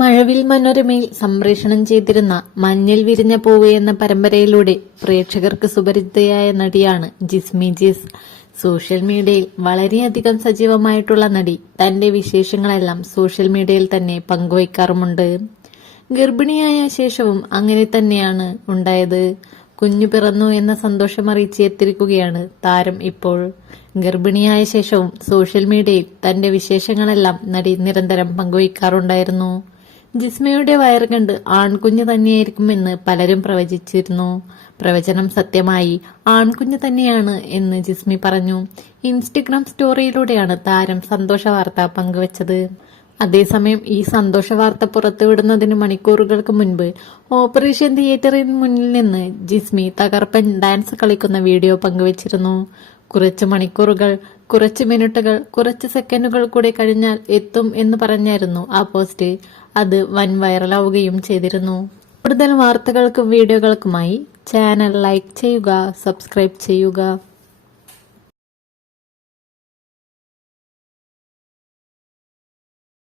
മഴവിൽ മനോരമയിൽ സംപ്രേഷണം ചെയ്തിരുന്ന മഞ്ഞിൽ വിരിഞ്ഞ പൂവ് എന്ന പരമ്പരയിലൂടെ പ്രേക്ഷകർക്ക് സുപരിചിതയായ നടിയാണ് ജിസ്മി ജിസ്. സോഷ്യൽ മീഡിയയിൽ വളരെയധികം സജീവമായിട്ടുള്ള നടി തന്റെ വിശേഷങ്ങളെല്ലാം സോഷ്യൽ മീഡിയയിൽ തന്നെ പങ്കുവയ്ക്കാറുമുണ്ട്. ഗർഭിണിയായ ശേഷവും അങ്ങനെ തന്നെയാണ് ഉണ്ടായത്. കുഞ്ഞു പിറന്നു എന്ന സന്തോഷം അറിയിച്ച് എത്തിരിക്കുകയാണ് താരം ഇപ്പോൾ. ഗർഭിണിയായ ശേഷവും സോഷ്യൽ മീഡിയയിൽ തന്റെ വിശേഷങ്ങളെല്ലാം നടി നിരന്തരം പങ്കുവയ്ക്കാറുണ്ടായിരുന്നു. ജിസ്മയുടെ വയറ് കണ്ട് ആൺകുഞ്ഞ് തന്നെയായിരിക്കുമെന്ന് പലരും പ്രവചിച്ചിരുന്നു. പ്രവചനം സത്യമായി ആൺകുഞ്ഞ് തന്നെയാണ് എന്ന് ജിസ്മി പറഞ്ഞു. ഇൻസ്റ്റഗ്രാം സ്റ്റോറിയിലൂടെയാണ് താരം സന്തോഷ വാർത്ത പങ്കുവച്ചത്. അതേസമയം ഈ സന്തോഷ വാർത്ത പുറത്തുവിടുന്നതിന് മണിക്കൂറുകൾക്ക് മുൻപ് ഓപ്പറേഷൻ തിയേറ്ററിന് മുന്നിൽ നിന്ന് ജിസ്മി തകർപ്പൻ ഡാൻസ് കളിക്കുന്ന വീഡിയോ പങ്കുവച്ചിരുന്നു. കുറച്ച് മണിക്കൂറുകൾ കുറച്ച് മിനിറ്റുകൾ കുറച്ച് സെക്കൻഡുകൾ കൂടി കഴിഞ്ഞാൽ എത്തും എന്ന് പറഞ്ഞായിരുന്നു ആ പോസ്റ്റ്. അത് വൻ വൈറലാവുകയും ചെയ്തിരുന്നു. കൂടുതൽ വാർത്തകൾക്കും വീഡിയോകൾക്കുമായി ചാനൽ ലൈക്ക് ചെയ്യുക സബ്സ്ക്രൈബ് ചെയ്യുക.